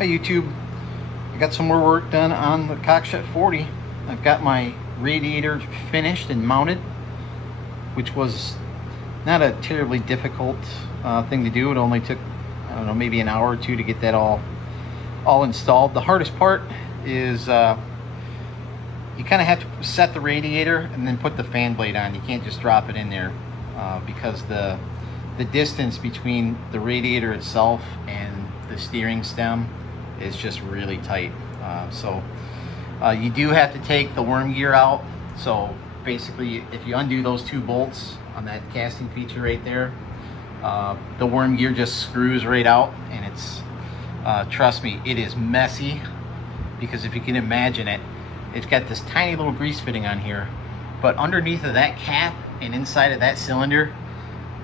Hi YouTube, I got some more work done on the Cockshutt 40. I've got my radiator finished and mounted, which was not a terribly difficult thing to do. It only took, I don't know, maybe an hour or two to get that all installed. The hardest part is you kind of have to set the radiator and then put the fan blade on. You can't just drop it in there because the distance between the radiator itself and the steering stem is just really tight. So you do have to take the worm gear out. So basically, if you undo those two bolts on that casting feature right there, the worm gear just screws right out, and it's trust me, it is messy, because if you can imagine it, it's got this tiny little grease fitting on here, but underneath of that cap and inside of that cylinder,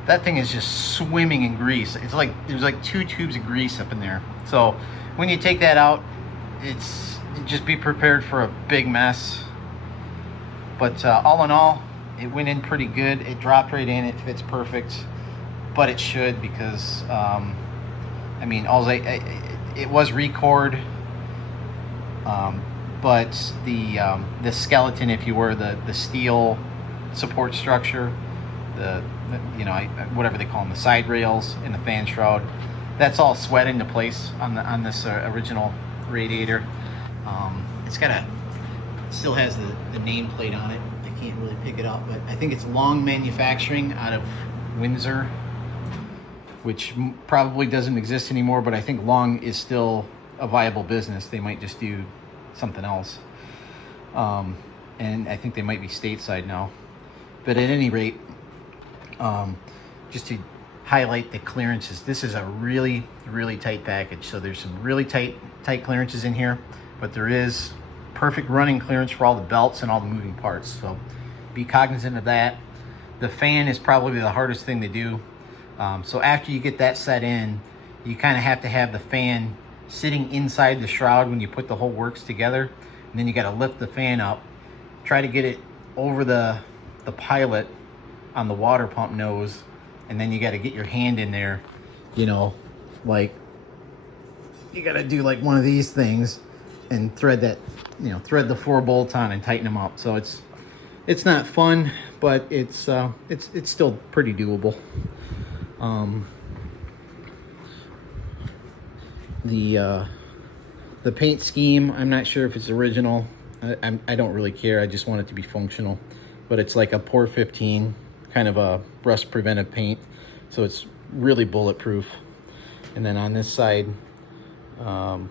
that thing is just swimming in grease. It's like there's like 2 tubes of grease up in there. So when you take that out, just be prepared for a big mess. But all in all, it went in pretty good. It dropped right in. It fits perfect, but it should, because I mean, it was record, but the skeleton, if you were, the steel support structure, you know, whatever they call them, the side rails and the fan shroud, that's all sweat into place on this original radiator. It's still has the nameplate on it. I can't really pick it up, but I think it's Long Manufacturing out of Windsor, which probably doesn't exist anymore, but I think Long is still a viable business. They might just do something else. And I think they might be stateside now. But at any rate, just to highlight the clearances, this is a really, really tight package. So there's some really tight clearances in here, but there is perfect running clearance for all the belts and all the moving parts. So be cognizant of that. The fan is probably the hardest thing to do. So after you get that set in, you kind of have to have the fan sitting inside the shroud when you put the whole works together. And then you got to lift the fan up, try to get it over the pilot on the water pump nose, and then you got to get your hand in there, you know, like you got to do like one of these things and thread that, you know, thread the 4 bolts on and tighten them up. So it's not fun, but it's still pretty doable. The paint scheme, I'm not sure if it's original. I don't really care. I just want it to be functional. But it's like a Pore 15, kind of a rust preventive paint. So it's really bulletproof. And then on this side, I've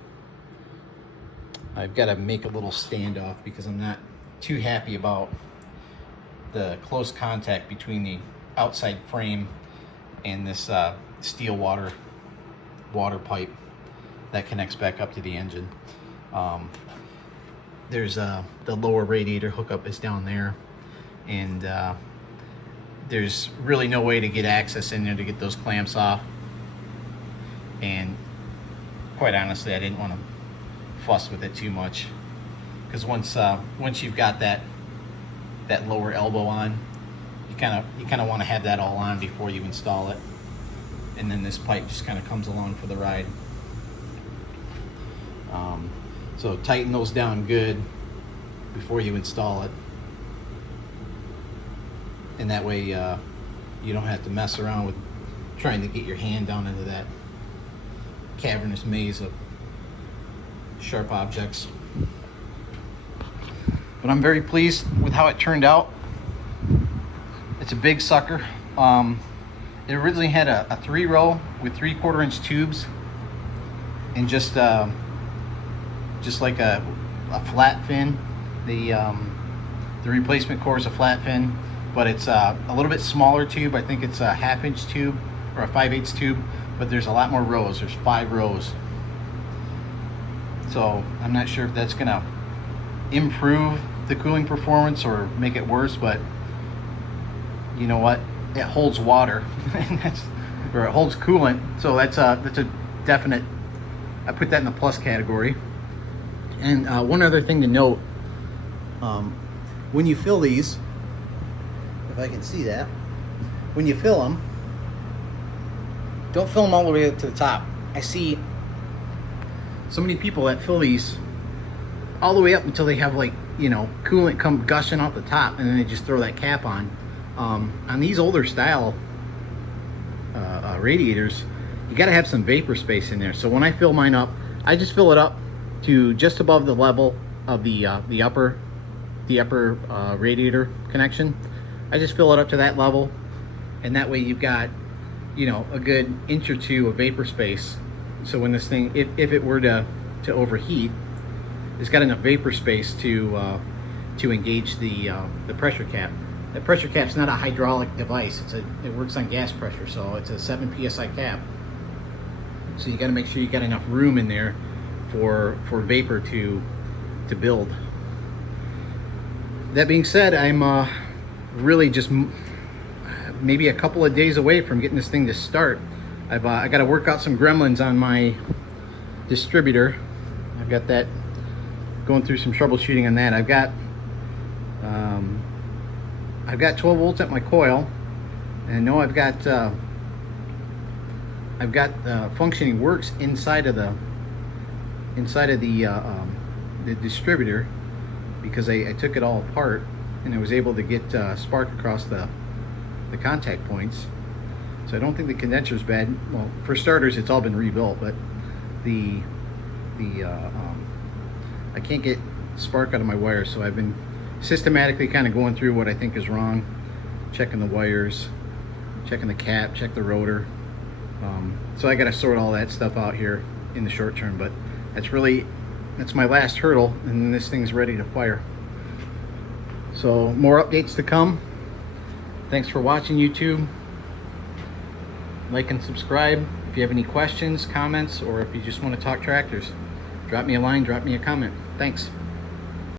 got to make a little standoff because I'm not too happy about the close contact between the outside frame and this steel water pipe that connects back up to the engine. There's the lower radiator hookup is down there, and there's really no way to get access in there to get those clamps off. And quite honestly, I didn't want to fuss with it too much, because once you've got that lower elbow on, you kind of want to have that all on before you install it, and then this pipe just kind of comes along for the ride. So tighten those down good before you install it, and that way you don't have to mess around with trying to get your hand down into that cavernous maze of sharp objects. But I'm very pleased with how it turned out. It's a big sucker. It originally had a 3-row with 3/4 inch tubes, and just like a flat fin. The replacement core is a flat fin, but it's a little bit smaller tube. I think it's a 1/2 inch tube or a 5/8 tube, but there's a lot more rows. There's 5 rows. So I'm not sure if that's gonna improve the cooling performance or make it worse, but you know what? It holds water, or it holds coolant. So that's a definite. I put that in the plus category. And one other thing to note, when you fill these, if I can see that, when you fill them, don't fill them all the way up to the top. I see so many people that fill these all the way up until they have, like, you know, coolant come gushing off the top, and then they just throw that cap on. On these older style radiators, you got to have some vapor space in there. So when I fill mine up, I just fill it up to just above the level of the upper radiator connection. I just fill it up to that level, and that way you've got, you know, a good inch or two of vapor space. So when this thing, if it were to overheat, it's got enough vapor space to engage the pressure cap. The pressure cap's not a hydraulic device. It works on gas pressure, so it's a 7 psi cap. So you got to make sure you got enough room in there for vapor to build. That being said, I'm really just maybe a couple of days away from getting this thing to start. I got to work out some gremlins on my distributor. I've got that going through some troubleshooting on that. I've got 12 volts at my coil, and I know I've got functioning works inside of the distributor, because I took it all apart and I was able to get spark across the contact points. So I don't think the condenser's bad. Well, for starters, it's all been rebuilt, but I can't get spark out of my wires, so I've been systematically kind of going through what I think is wrong, checking the wires, checking the cap, check the rotor. So I got to sort all that stuff out here in the short term, but that's my last hurdle, and then this thing's ready to fire. So more updates to come. Thanks for watching, YouTube. Like and subscribe. If you have any questions, comments, or if you just want to talk tractors, drop me a line, drop me a comment. Thanks.